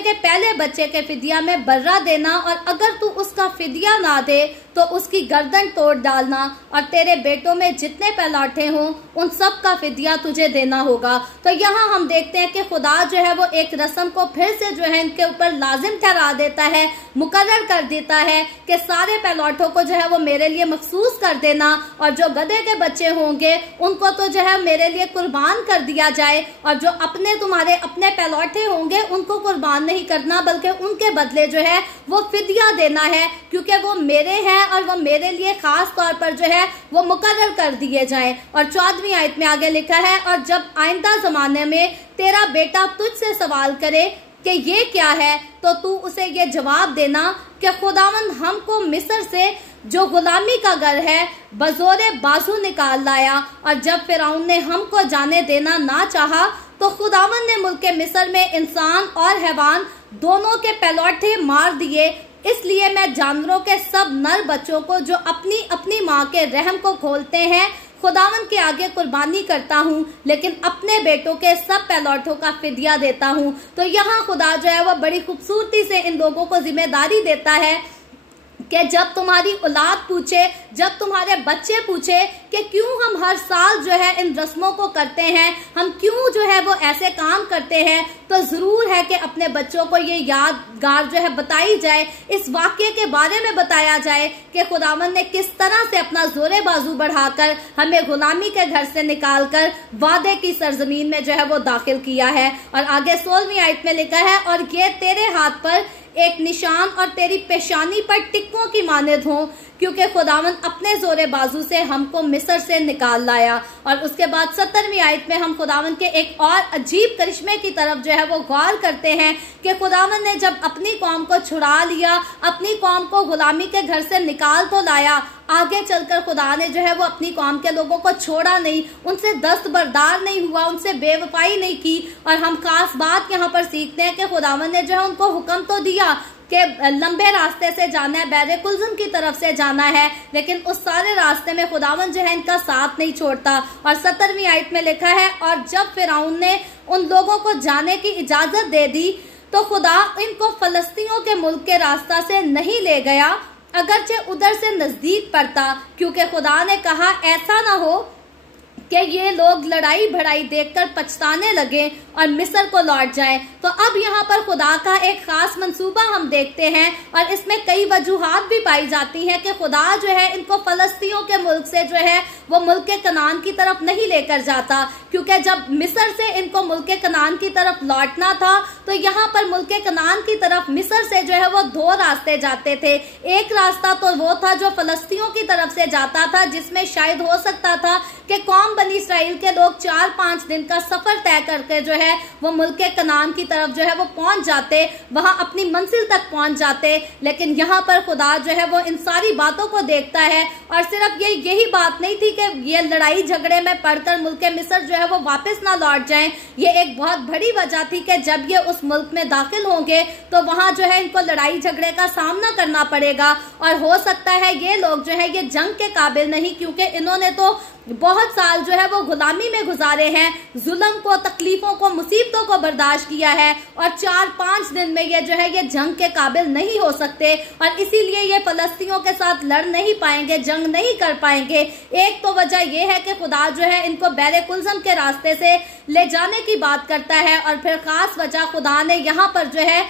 के पहले बच्चे के फिदिया में बर्रा देना, और अगर तू उसका फिदिया ना दे तो उसकी गर्दन तोड़ डालना, और तेरे बेटों में जितने पैलौठे हों उन सब का फिदिया तुझे देना होगा। तो यहाँ हम देखते हैं कि खुदा जो है वो एक रस्म को फिर से जो है इनके ऊपर लाजिम ठहरा देता है, मुकर्रर कर देता है कि सारे पैलौठों को जो है वो मेरे लिए मखसूस कर देना, और जो गधे के बच्चे होंगे उनको तो जो है मेरे लिए कुर्बान कर दिया जाए, और जो तुम्हारे अपने पैलौठे होंगे उनको कुर्बान नहीं करना, बल्कि उनके बदले जो है वो फिदिया देना है, क्योंकि वो मेरे हैं और वो मेरे लिए खास तौर पर जो है वो मुकर्रर कर दिए जाएं। और 14वीं आयत में आगे लिखा है, और जब आइंदा जमाने में तेरा बेटा तुझसे सवाल करे कि ये क्या है, तो तू उसे ये जवाब देना कि खुदावन हमको मिस्र से जो गुलामी का घर है बजोरे बाजू निकाल लाया, और जब फिरौन ने हमको जाने देना ना चाहा, तो खुदावन ने मुल्क मिस्र में इंसान और हैवान दोनों के पैलौठे मार दिए, इसलिए मैं जानवरों के सब नर बच्चों को जो अपनी अपनी माँ के रहम को खोलते हैं खुदावंद के आगे कुर्बानी करता हूँ, लेकिन अपने बेटों के सब पहलौठों का फिदिया देता हूँ। तो यहाँ खुदा जो है वह बड़ी खूबसूरती से इन लोगों को जिम्मेदारी देता है कि जब तुम्हारी औलाद पूछे, जब तुम्हारे बच्चे पूछे कि क्यों हम हर साल जो है इन रस्मों को करते हैं, हम क्यों जो है वो ऐसे काम करते हैं, तो जरूर है कि अपने बच्चों को ये यादगार जो है बताई जाए, इस वाक्य के बारे में बताया जाए कि खुदावंद ने किस तरह से अपना जोरे बाजू बढ़ाकर हमें गुलामी के घर से निकालकर वादे की सरजमीन में जो है वो दाखिल किया है। और आगे 16वीं आयत में लिखा है, और ये तेरे हाथ पर एक निशान और तेरी पेशानी पर टिक्कों की मानद हो, क्योंकि खुदावंद अपने जोरे बाजू से हमको मिस्र से निकाल लाया। और उसके बाद 17वीं आयत में हम खुदावंद के एक और अजीब करिश्मे की तरफ जो है वो गौर करते हैं कि खुदावंद ने जब अपनी कौम को छुड़ा लिया, अपनी कौम को गुलामी के घर से निकाल तो लाया, आगे चलकर खुदा ने जो है वो अपनी कौम के लोगों को छोड़ा नहीं, उनसे दस्तबरदार नहीं हुआ, उनसे बेवफाई नहीं की। और हम खास बात यहाँ पर सीखते हैं कि खुदावंद ने जो है उनको हुक्म तो दिया कि लंबे रास्ते से जाना है, बैरे कुलजुम की तरफ से जाना है, लेकिन उस सारे रास्ते में खुदावंद जो है इनका साथ नहीं छोड़ता। और 17वीं आयत में लिखा है, और जब फिरौन ने उन लोगों को जाने की इजाजत दे दी तो खुदा इनको फलस्तीनियों के मुल्क के रास्ता से नहीं ले गया, अगरचे उधर से नजदीक पड़ता, क्योंकि खुदा ने कहा ऐसा ना हो कि ये लोग लड़ाई भड़ाई देखकर पछताने लगे और मिस्र को लौट जाएं। तो अब यहाँ पर खुदा का एक खास मंसूबा हम देखते हैं, और इसमें कई वजूहात भी पाई जाती हैं कि खुदा जो है इनको फलस्तीनियों के मुल्क से जो है वो मुल्क के कनान की तरफ नहीं लेकर जाता, क्योंकि जब मिस्र से इनको मुल्क के कनान की तरफ लौटना था तो यहाँ पर मुल्क के कनान की तरफ मिस्र से जो है वो 2 रास्ते जाते थे। एक रास्ता तो वो था जो फलस्तीनियों की तरफ से जाता था, जिसमें शायद हो सकता था कि कौम बनी इसराइल के लोग 4-5 दिन का सफर तय करके जो है वो मुल्क के कनान की तरफ जो है वो पहुंच जाते, वहां अपनी मंजिल तक पहुंच जाते। लेकिन यहाँ पर खुदा जो है वो इन सारी बातों को देखता है, और सिर्फ यही बात नहीं थी कि ये लड़ाई झगड़े में पड़कर मुल्क मिस्र जो है वो वापस ना लौट जाएं, ये एक बहुत बड़ी वजह थी कि जब ये उस मुल्क में दाखिल होंगे तो वहां जो है इनको लड़ाई झगड़े का सामना करना पड़ेगा, और हो सकता है ये लोग जो है ये जंग के काबिल नहीं, क्योंकि इन्होंने तो बहुत साल जो है वो गुलामी में गुजारे हैं, जुल्म को, तकलीफों को, मुसीबतों को बर्दाश्त किया है, और 4-5 दिन में ये जो है ये जंग के काबिल नहीं हो सकते, और इसीलिए ये फलस्तीनियों के साथ लड़ नहीं पाएंगे, जंग नहीं कर पाएंगे। एक तो वजह ये है कि खुदा जो है इनको बैरे कुलजुम के रास्ते से ले जाने की बात करता है, और फिर खास वजह खुदा ने यहाँ पर जो है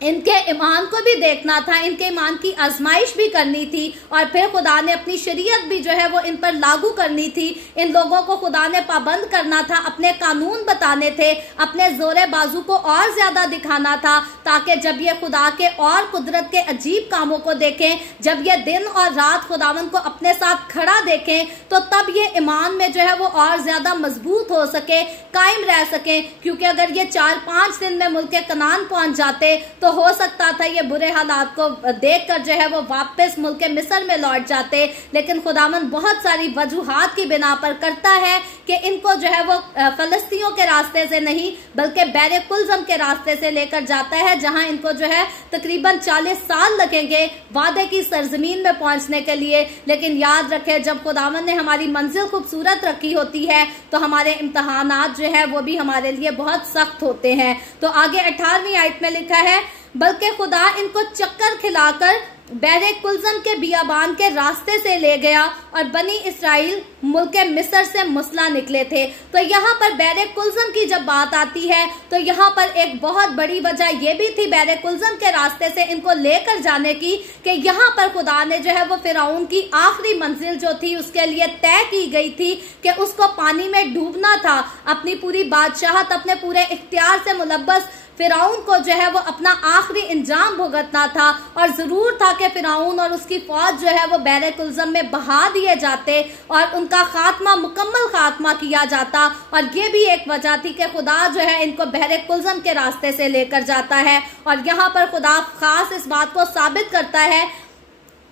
इनके ईमान को भी देखना था, इनके ईमान की आजमाइश भी करनी थी, और फिर खुदा ने अपनी शरीयत भी जो है वो इन पर लागू करनी थी। इन लोगों को खुदा ने पाबंद करना था, अपने कानून बताने थे, अपने जोरे बाजू को और ज्यादा दिखाना था, ताकि जब ये खुदा के और कुदरत के अजीब कामों को देखें, जब ये दिन और रात खुदावंद को अपने साथ खड़ा देखें, तो तब ये ईमान में जो है वो और ज्यादा मजबूत हो सके, कायम रह सके। क्योंकि अगर ये 4-5 दिन में मुल्क के कनान पहुंच जाते तो हो सकता था ये बुरे हालात को देखकर जो है वो वापस मुल्क मिस्र में लौट जाते, लेकिन खुदावंद बहुत सारी वजूहात की बिना पर करता है कि इनको जो है वो फलस्तीनियों के रास्ते से नहीं बल्कि बैरे कुलजुम के रास्ते से लेकर जाता है, जहां इनको जो है तकरीबन 40 साल लगेंगे वादे की सरजमीन में पहुंचने के लिए। लेकिन याद रखें, जब खुदावंद ने हमारी मंजिल खूबसूरत रखी होती है तो हमारे इम्तहानात जो है वो भी हमारे लिए बहुत सख्त होते हैं। तो आगे 18वीं आयत में लिखा है, बल्कि खुदा इनको चक्कर खिलाकर बैरे कुलजुम के बियाबान के रास्ते से ले गया, और बनी इसराइल मुल्क मिस्र से मुसला निकले थे। तो यहाँ पर बैरे कुलजुम की जब बात आती है तो यहाँ पर एक बहुत बड़ी वजह यह भी थी बैरे कुलजुम के रास्ते से इनको लेकर जाने की, कि यहाँ पर खुदा ने जो है वो फिरौन की आखिरी मंजिल जो थी उसके लिए तय की गई थी कि उसको पानी में डूबना था। अपनी पूरी बादशाहत, अपने पूरे इख्तियार से मुलब्बस फिरौन को जो है वो अपना आखिरी इंजाम भुगतना था, और जरूर था कि फिरौन और उसकी फौज जो है वो बैरे कुलजुम में बहा दिए जाते और उनका खात्मा, मुकम्मल खात्मा किया जाता। और ये भी एक वजह थी कि खुदा जो है इनको बैरे कुलजुम के रास्ते से लेकर जाता है। और यहाँ पर खुदा खास इस बात को साबित करता है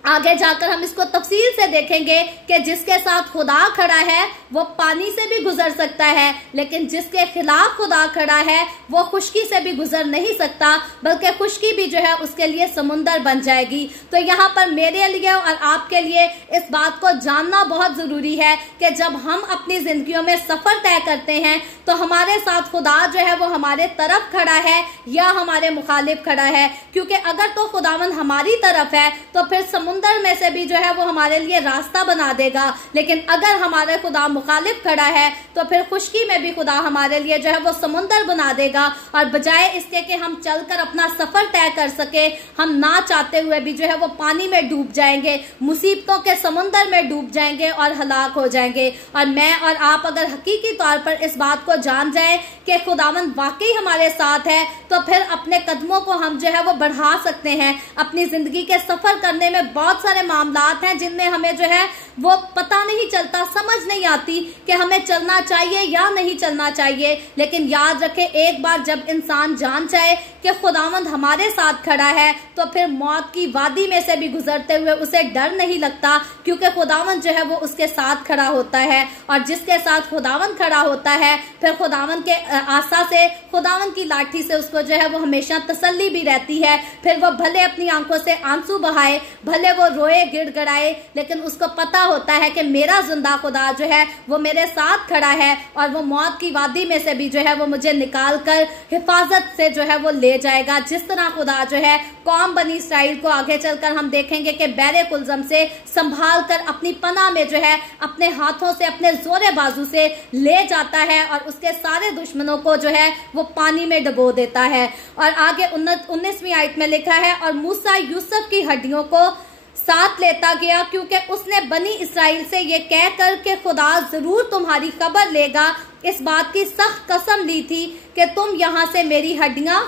आगे जाकर हम इसको तफसील से देखेंगे कि जिसके साथ खुदा खड़ा है वो पानी से भी गुजर सकता है, लेकिन जिसके खिलाफ खुदा खड़ा है वो खुश्की से भी गुजर नहीं सकता, बल्कि खुश्की भी जो है उसके लिए समुंदर बन जाएगी। तो यहाँ पर मेरे लिए और आपके लिए इस बात को जानना बहुत जरूरी है कि जब हम अपनी जिंदगियों में सफर तय करते हैं तो हमारे साथ खुदा जो है वो हमारे तरफ खड़ा है या हमारे मुखालिफ खड़ा है। क्योंकि अगर तो खुदावन हमारी तरफ है तो फिर समुंदर में से भी जो है वो हमारे लिए रास्ता बना देगा, लेकिन अगर हमारे खुदा मुखालिफ खड़ा है तो फिर खुश्की में भी खुदा हमारे लिए जो है वो समुंदर बना देगा। और बजाय इसके कि हम चलकर अपना सफर तय कर सके, हम ना चाहते हुए भी जो है वो पानी में डूब जाएंगे, मुसीबतों के समुंदर में डूब जाएंगे और हलाक हो जाएंगे। और मैं और आप अगर हकीकी तौर पर इस बात को जान जाए कि खुदावंद वाकई हमारे साथ है तो फिर अपने कदमों को हम जो है वो बढ़ा सकते हैं। अपनी जिंदगी के सफर करने में बहुत सारे मामलात हैं जिनमें हमें जो है वो पता नहीं चलता, समझ नहीं आती कि हमें चलना चाहिए या नहीं चलना चाहिए। लेकिन याद रखें, एक बार जब इंसान जान जाए कि खुदावंद हमारे साथ खड़ा है तो फिर मौत की वादी में से भी गुजरते हुए उसे डर नहीं लगता, क्योंकि खुदावंद जो है वो उसके साथ खड़ा होता है। और जिसके साथ खुदावंद खड़ा होता है फिर खुदावंद के आशा से, खुदावंद की लाठी से उसको जो है वो हमेशा तसल्ली भी रहती है। फिर वो भले अपनी आंखों से आंसू बहाए, भले वो रोए गिड़गिड़ाए, लेकिन उसको पता होता है कि मेरा जिंदा खुदा जो है वो मेरे साथ खड़ा है और वो मौत की वादी में से भी जो है वो मुझे निकाल कर हिफाजत से जो है वो ले जाएगा। जिस तरह खुदा जो है कौम बनी इसराइल को आगे चलकर हम देखेंगे कि बैरे कुलजम से संभाल कर अपनी पनाह में जो है अपने हाथों से, अपने जोरे बाजू से ले जाता है और उसके सारे दुश्मनों को जो है वो पानी में डुबो देता है। और आगे 19वीं आयत में लिखा है, और मूसा यूसुफ की हड्डियों को साथ लेता गया, क्योंकि उसने बनी इसराइल से ये कहकर के खुदा जरूर तुम्हारी खबर लेगा, इस बात की सख्त कसम ली थी कि तुम यहाँ से मेरी हड्डियां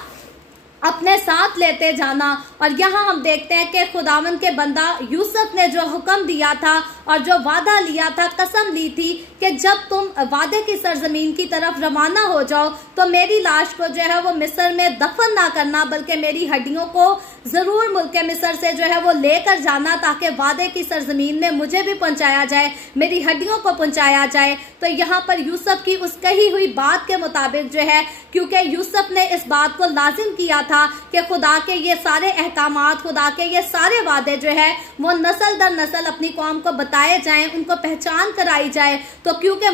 अपने साथ लेते जाना। और यहाँ हम देखते हैं कि खुदावंद के बंदा यूसुफ ने जो हुक्म दिया था और जो वादा लिया था, कसम ली थी कि जब तुम वादे की सरजमीन की तरफ रवाना हो जाओ तो मेरी लाश को जो है वो मिस्र में दफन ना करना, बल्कि मेरी हड्डियों को जरूर मुल्क मिस्र से जो है वो लेकर जाना, ताकि वादे की सरजमीन में मुझे भी पहुंचाया जाए, मेरी हड्डियों को पहुंचाया जाए। तो यहाँ पर यूसुफ की उस कही हुई बात के मुताबिक जो है, क्योंकि यूसुफ ने इस बात को लाजिम किया था कि खुदा के ये सारे अहकामात, खुदा के ये सारे वादे जो है वो नस्ल दर नस्ल अपनी कौम को बताए जाएं, उनको पहचान कराई जाए। तो क्योंकि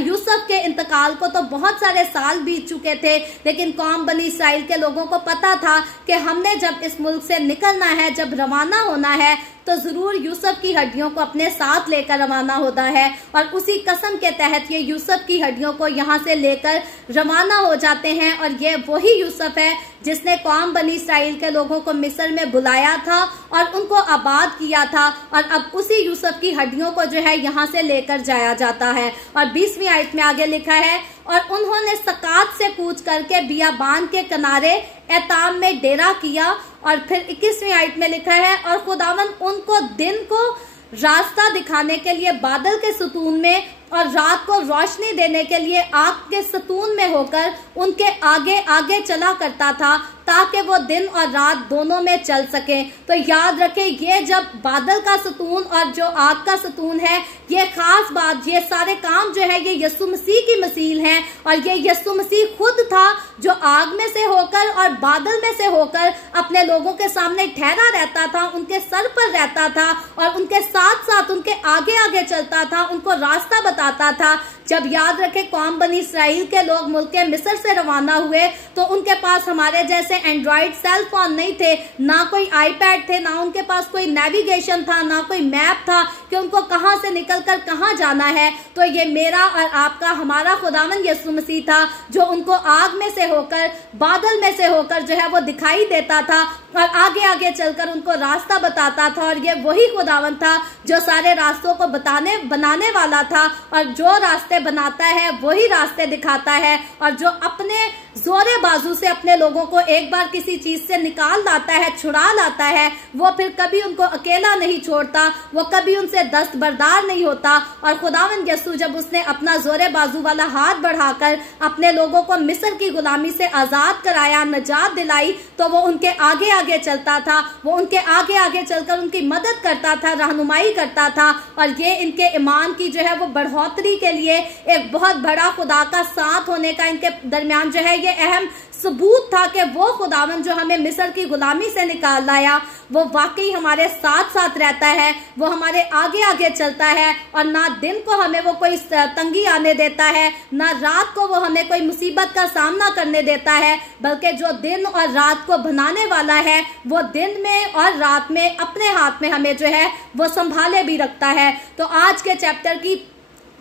यूसुफ के इंतकाल को तो बहुत सारे साल बीत चुके थे, लेकिन कौम बनी इसराइल के लोगों को पता था कि हमने जब इस मुल्क से निकलना है, जब रवाना होना है, तो जरूर यूसुफ की हड्डियों को अपने साथ लेकर रवाना होता है। और उसी कसम के तहत ये यूसुफ की हड्डियों को यहाँ से लेकर रवाना हो जाते हैं। और ये वही यूसुफ है जिसने कौम बनी इसराइल के लोगों को मिस्र में बुलाया था और उनको आबाद किया था। और अब उसी यूसुफ की हड्डियों को जो है यहाँ से लेकर जाया जाता है। और 20वीं आयत में आगे लिखा है, और उन्होंने सकात से कूच करके बियाबान के किनारे एताम में डेरा किया। और फिर 21वीं आयत में लिखा है, और खुदावन उनको दिन को रास्ता दिखाने के लिए बादल के सतून में और रात को रोशनी देने के लिए आग के सतून में होकर उनके आगे आगे चला करता था, ताकि वो दिन और रात दोनों में चल सके। तो याद रखें, ये जब बादल का सतून और जो आग का सतून है, ये खास बात, ये सारे काम जो है ये यीशु मसीह की मिसाल हैं। और ये यीशु मसीह खुद था जो आग में से होकर और बादल में से होकर अपने लोगों के सामने ठहरा रहता था, उनके सर पर रहता था और उनके साथ साथ उनके आगे आगे चलता था, उनको रास्ता बताता था। जब याद रखें, कौम बनी इसराइल के लोग मुल्क मिस्र से रवाना हुए तो उनके पास हमारे जैसे एंड्रॉइड सेल फोन नहीं थे, ना कोई आईपैड थे, ना उनके पास कोई नेविगेशन था, ना कोई मैप था कि उनको कहां से निकलकर कहां जाना है। तो ये मेरा और आपका, हमारा खुदावंद यीशु मसीह था जो उनको आग में से होकर, बादल में से होकर जो है वो दिखाई देता था और आगे आगे चलकर उनको रास्ता बताता था। और ये वही खुदावंद था जो सारे रास्तों को बनाने वाला था, और जो रास्ते बनाता है वही रास्ते दिखाता है, और जो अपने जोरे बाजू से अपने लोगों को एक बार किसी चीज से निकाल लाता है, छुड़ा लाता है, वो फिर कभी उनको अकेला नहीं छोड़ता, वो कभी उनसे दस्तबरदार नहीं होता। और खुदावंद यीशु जब उसने अपना जोरे बाजू वाला हाथ बढ़ाकर अपने लोगों को मिस्र की गुलामी से आजाद कराया, निजात दिलाई, तो वो उनके आगे आगे चलता था, वो उनके आगे आगे चलकर उनकी मदद करता था, रहनुमाई करता था। और ये इनके ईमान की जो है वो बढ़ोतरी के लिए एक बहुत बड़ा खुदा का साथ होने का इनके दरमियान जो है ये अहम सबूत था कि वो खुदावन जो हमें मिस्र की गुलामी से निकाल लाया वो वाकई हमारे साथ साथ रहता है, वो हमारे आगे आगे चलता है। और ना दिन को हमें वो कोई तंगी आने देता है, ना रात को वो हमें कोई मुसीबत का सामना करने देता है, बल्कि जो दिन और रात को बनाने वाला है वो दिन में और रात में अपने हाथ में हमें जो है वो संभाले भी रखता है। तो आज के चैप्टर की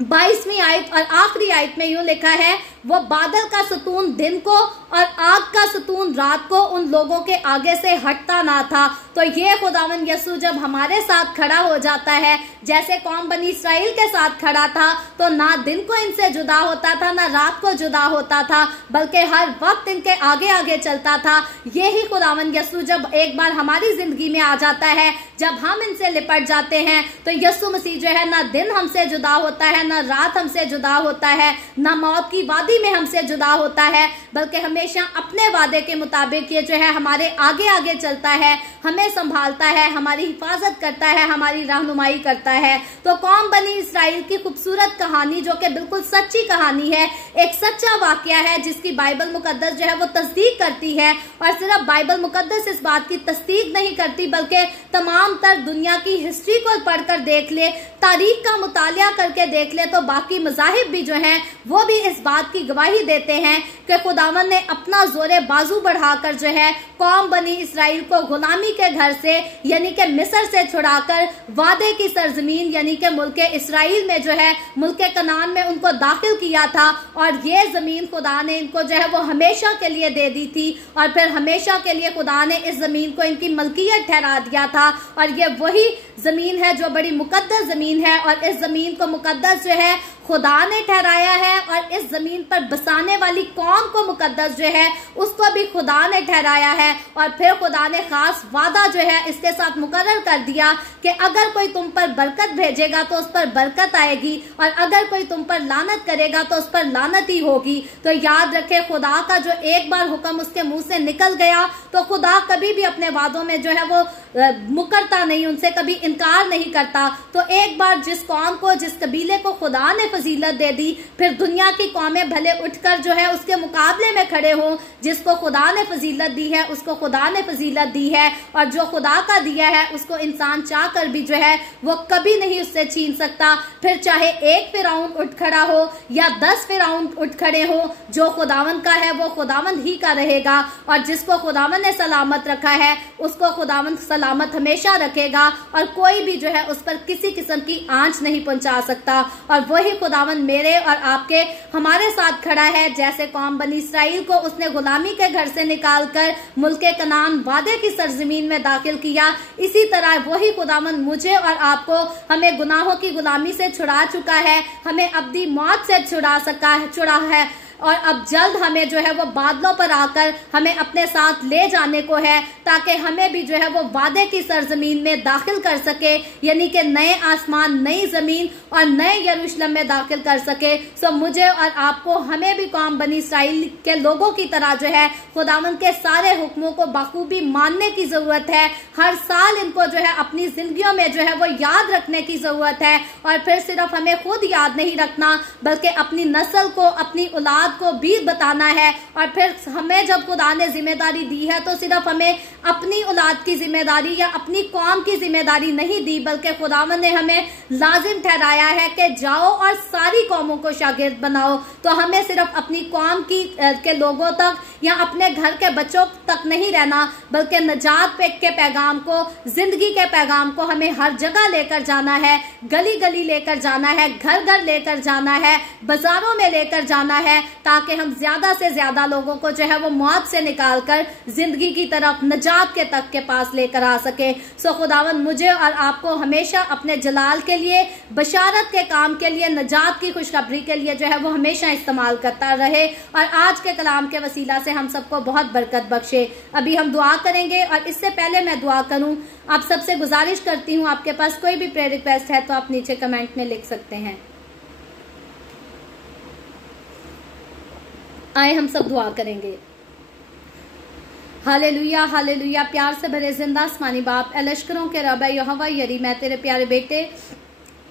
22वीं आयत और आखिरी आयत में यूं लिखा है, वो बादल का सतून दिन को और आग का सतून रात को उन लोगों के आगे से हटता ना था। तो ये खुदावंद यीशु जब हमारे साथ खड़ा हो जाता है, जैसे कौम बनी इस्राएल के साथ खड़ा था, तो ना दिन को इनसे जुदा होता था, ना रात को जुदा होता था, बल्कि हर वक्त इनके आगे आगे चलता था। यही खुदावंद यीशु जब एक बार हमारी जिंदगी में आ जाता है, जब हम इनसे लिपट जाते हैं, तो यीशु मसीह जो है ना दिन हमसे जुदा होता है, ना रात हमसे जुदा होता है, ना मौत की वादी में हमसे जुदा होता है, बल्कि हमेशा अपने वादे के मुताबिक ये जो है हमारे आगे आगे चलता है, हमें संभालता है, हमारी हिफाजत करता है, हमारी रहनुमाई करता है। तो कौम बनी इस्राएल की खूबसूरत कहानी जो कि बिल्कुल सच्ची कहानी है, एक सच्चा वाकया है जिसकी बाइबल मुकद्दस जो है वो तस्दीक करती है। और सिर्फ बाइबल मुकद्दस इस बात की तस्दीक नहीं करती, बल्कि तमाम तर दुनिया की हिस्ट्री को पढ़कर देख ले, तारीख का मुतालिया करके देख ले, तो बाकी मज़ाहिब भी जो हैं वो भी इस बात की गवाही देते हैं कि खुदावन ने अपना जोरे बाजू बढ़ाकर जो है कौम बनी इस्राएल को गुलामी के घर से यानी कि मिस्र से छुड़ाकर वादे की सरजमीन यानी कि मुल्क इस्राएल में जो है मुल्क कनान में उनको दाखिल किया था। और ये जमीन खुदा ने इनको जो है वो हमेशा के लिए दे दी थी, और फिर हमेशा के लिए खुदा ने इस जमीन को इनकी मलकियत ठहरा दिया था। और ये वही जमीन है जो बड़ी मुकद्दस जमीन है, और इस जमीन को मुकद्दस जो है खुदा ने ठहराया है, और इस जमीन पर बसाने वाली कौम को मुकद्दस जो है उसको भी खुदा ने ठहराया है। और फिर खुदा ने खास वादा जो है इसके साथ मुकर्रर कर दिया कि अगर कोई तुम पर बरकत भेजेगा तो उस पर बरकत आएगी, और अगर कोई तुम पर लानत करेगा तो उस पर लानत ही होगी। तो याद रखे, खुदा का जो एक बार हुक्म उसके मुंह से निकल गया तो खुदा कभी भी अपने वादों में जो है वो मुकरता नहीं, उनसे कभी इनकार नहीं करता। तो एक बार जिस कौम को, जिस कबीले को खुदा ने फजीलत दे दी, फिर दुनिया की कौमें भले उठकर जो है उसके मुकाबले में खड़े हों। जिसको खुदा ने फजीलत दी है उसको खुदा ने फजीलत दी है, और जो खुदा का दिया है उसको इंसान चाह कर भी जो है वो कभी नहीं उससे छीन सकता। फिर चाहे एक फिरौन उठ खड़ा हो या 10 फिरौन उठ खड़े हो, जो खुदावंद का है वो खुदावंद ही का रहेगा। और जिसको खुदावंद ने सलामत रखा है उसको खुदावंद सलामत हमेशा रखेगा, और कोई भी जो है उस पर किसी किस्म की आंच नहीं पहुंचा सकता। और वही खुदावंद मेरे और आपके हमारे साथ खड़ा है। जैसे कौम बनी इस्राएल को उसने गुलामी के घर से निकालकर मुल्के कनान वादे की सरजमीन में दाखिल किया, इसी तरह वही खुदावंद मुझे और आपको हमें गुनाहों की गुलामी से छुड़ा चुका है, हमें अब्दी मौत से छुड़ा है, और अब जल्द हमें जो है वो बादलों पर आकर हमें अपने साथ ले जाने को है, ताकि हमें भी जो है वो वादे की सरजमीन में दाखिल कर सके, यानी कि नए आसमान, नई जमीन और नए यरूशलेम में दाखिल कर सके। सो मुझे और आपको, हमें भी कौम बनी इस्राएल के लोगों की तरह जो है खुदावंद के सारे हुक्मों को बखूबी मानने की जरूरत है। हर साल इनको जो है अपनी जिंदगियों में जो है वो याद रखने की जरूरत है, और फिर सिर्फ हमें खुद याद नहीं रखना बल्कि अपनी नस्ल को, अपनी औलाद को भी बताना है। और फिर हमें जब खुदा ने जिम्मेदारी दी है तो सिर्फ हमें अपनी औलाद की जिम्मेदारी या अपनी कौम की जिम्मेदारी नहीं दी, बल्कि खुदावंद ने हमें लाजिम ठहराया है कि जाओ और सारी कौमों को शागिर्द बनाओ। तो हमें सिर्फ अपनी कौम के लोगों तक या अपने घर के बच्चों तक नहीं रहना, बल्कि नजात के पैगाम को, जिंदगी के पैगाम को हमें हर जगह लेकर जाना है, गली गली लेकर जाना है, घर घर लेकर जाना है, बाजारों में लेकर जाना है, ताकि हम ज्यादा से ज्यादा लोगों को जो है वो मौत से निकालकर जिंदगी की तरफ, निजात के तक के पास लेकर आ सके। सो खुदावन मुझे और आपको हमेशा अपने जलाल के लिए, बशारत के काम के लिए, निजात की खुशखबरी के लिए जो है वो हमेशा इस्तेमाल करता रहे और आज के कलाम के वसीला से हम सबको बहुत बरकत बख्शे। अभी हम दुआ करेंगे और इससे पहले मैं दुआ करूं, आप सबसे गुजारिश करती हूं, आपके पास कोई भी प्रेयर रिक्वेस्ट है तो आप नीचे कमेंट में लिख सकते हैं। आए हम सब दुआ करेंगे। Hallelujah hallelujah. प्यार से भरे जिंदा आसमानी बाप, लश्करों के रब यहोवा यरी, मैं तेरे प्यारे बेटे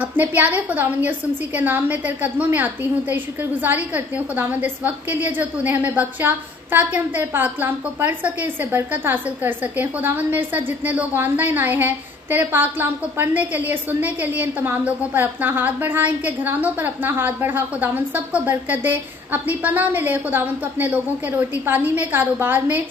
अपने प्यारे खुदावंद यीशु मसीह के नाम में तेरे कदमों में आती हूँ, तेरी शुक्रगुजारी करती हूँ खुदावंद इस वक्त के लिए जो तूने हमें बख्शा ताकि हम तेरे पाक कलाम को पढ़ सके, इससे बरकत हासिल कर सके। खुदावंद मेरे साथ जितने लोग ऑनलाइन आए हैं तेरे पाक कलाम को पढ़ने के लिए, सुनने के लिए, इन तमाम लोगों पर अपना हाथ बढ़ा, इनके घरानों पर अपना हाथ बढ़ा। खुदावंद सबको बरकत दे, अपनी पनाह में ले खुदावंद, तो अपने लोगों के रोटी पानी में, कारोबार में,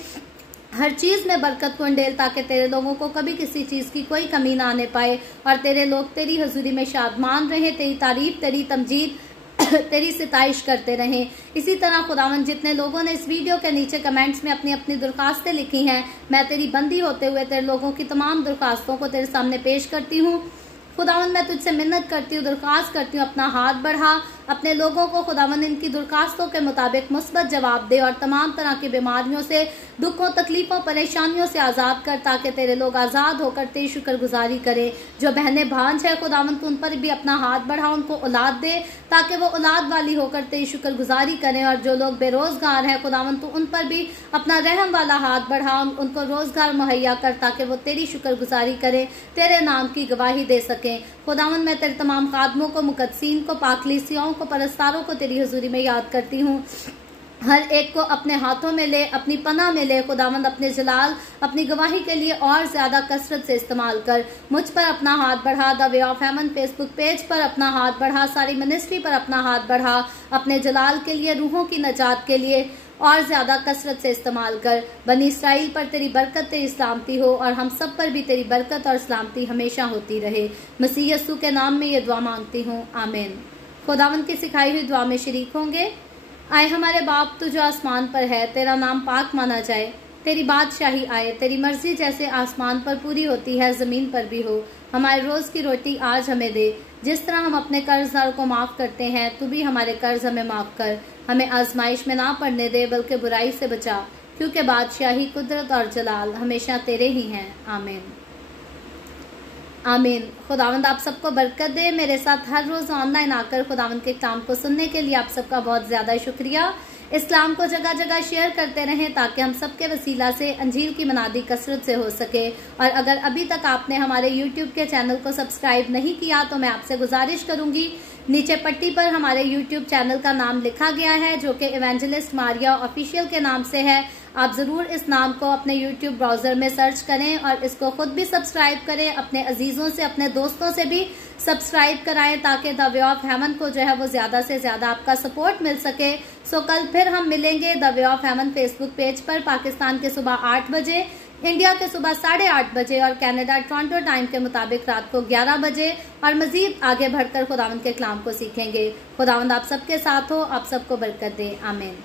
हर चीज में बरकत को अंडेल, ताकि तेरे लोगों को कभी किसी चीज की कोई कमी ना आने पाए और तेरे लोग तेरी हजूरी में शादमान रहे, तेरी तारीफ, तेरी तमजीद, तेरी सिताइश करते रहें। इसी तरह खुदावंद जितने लोगों ने इस वीडियो के नीचे कमेंट्स में अपनी अपनी दरखास्तें लिखी हैं, मैं तेरी बंदी होते हुए तेरे लोगों की तमाम दरखास्तों को तेरे सामने पेश करती हूँ। खुदावंद मैं तुझसे मिन्नत करती हूँ, दरख्वास्त करती हूँ, अपना हाथ बढ़ा, अपने लोगों को खुदावंद इनकी दरखास्तों के मुताबिक मुस्बत जवाब दे और तमाम तरह की बीमारियों से, दुखों, तकलीफों, परेशानियों से आज़ाद कर, ताकि तेरे लोग आज़ाद होकर तेरी शुक्रगुजारी करें। जो बहनें भांज है खुदावंद उन पर भी अपना हाथ बढ़ा, उनको औलाद दे ताकि वो औलाद वाली होकर तेरी शुक्रगुजारी करें। और जो लोग बेरोजगार हैं खुदावंद तो उन पर भी अपना रहम वाला हाथ बढ़ा, उनको रोजगार मुहैया कर ताकि वो तेरी शुक्रगुजारी करें, तेरे नाम की गवाही दे सकें। खुदावंद मैं तेरे तमाम खादमों को, मुकद्दसीन को, पाकलीसियों को, परस्तारों को तेरी हुजूरी में याद करती हूँ। हर एक को अपने हाथों में ले, अपनी पनाह में ले खुदावंद, अपने जलाल, अपनी गवाही के लिए और ज्यादा कसरत से इस्तेमाल कर। मुझ पर अपना हाथ बढ़ा, the way of haven Facebook page पर अपना हाथ बढ़ा, सारी मिनिस्ट्री पर अपना हाथ बढ़ा, अपने जलाल के लिए, रूहों की नजात के लिए और ज्यादा कसरत से इस्तेमाल कर। बनी इसराइल पर तेरी बरकत, तेरी सलामती हो और हम सब पर भी तेरी बरकत और सलामती हमेशा होती रहे। मसीह यीशु के नाम में ये दुआ मांगती हूँ, आमीन। खुदावंद की सिखाई हुई दुआ में शरीक होंगे। आए हमारे बाप तू जो आसमान पर है, तेरा नाम पाक माना जाए, तेरी बादशाही आए, तेरी मर्जी जैसे आसमान पर पूरी होती है जमीन पर भी हो। हमारे रोज की रोटी आज हमें दे, जिस तरह हम अपने कर्जदार को माफ करते हैं तू भी हमारे कर्ज हमें माफ कर। हमें आजमाइश में ना पड़ने दे बल्कि बुराई से बचा, क्योंकि बादशाही, कुदरत और जलाल हमेशा तेरे ही हैं, आमीन आमीन। खुदावंद आप सबको बरकत दे। मेरे साथ हर रोज ऑनलाइन आकर खुदावंद के कलाम को सुनने के लिए आप सबका बहुत ज्यादा शुक्रिया। इस कलाम को जगह जगह शेयर करते रहें ताकि हम सबके वसीला से अंजील की मनादी कसरत से हो सके। और अगर अभी तक आपने हमारे YouTube के चैनल को सब्सक्राइब नहीं किया तो मैं आपसे गुजारिश करूंगी, नीचे पट्टी पर हमारे YouTube चैनल का नाम लिखा गया है जो कि इवेंजलिस्ट मारिया ऑफिशियल के नाम से है। आप जरूर इस नाम को अपने YouTube ब्राउजर में सर्च करें और इसको खुद भी सब्सक्राइब करें, अपने अजीजों से, अपने दोस्तों से भी सब्सक्राइब कराएं ताकि द वे ऑफ हेवन को जो है वो ज्यादा से ज्यादा आपका सपोर्ट मिल सके। सो कल फिर हम मिलेंगे the way of haven Facebook page पर, पाकिस्तान के सुबह 8 बजे, इंडिया के सुबह 8:30 बजे और कनाडा टोरंटो टाइम के मुताबिक रात को 11 बजे। और मजीद आगे बढ़कर खुदावंद के कलाम को सीखेंगे। खुदावंद आप सबके साथ हो, आप सबको बरकत दे, आमीन।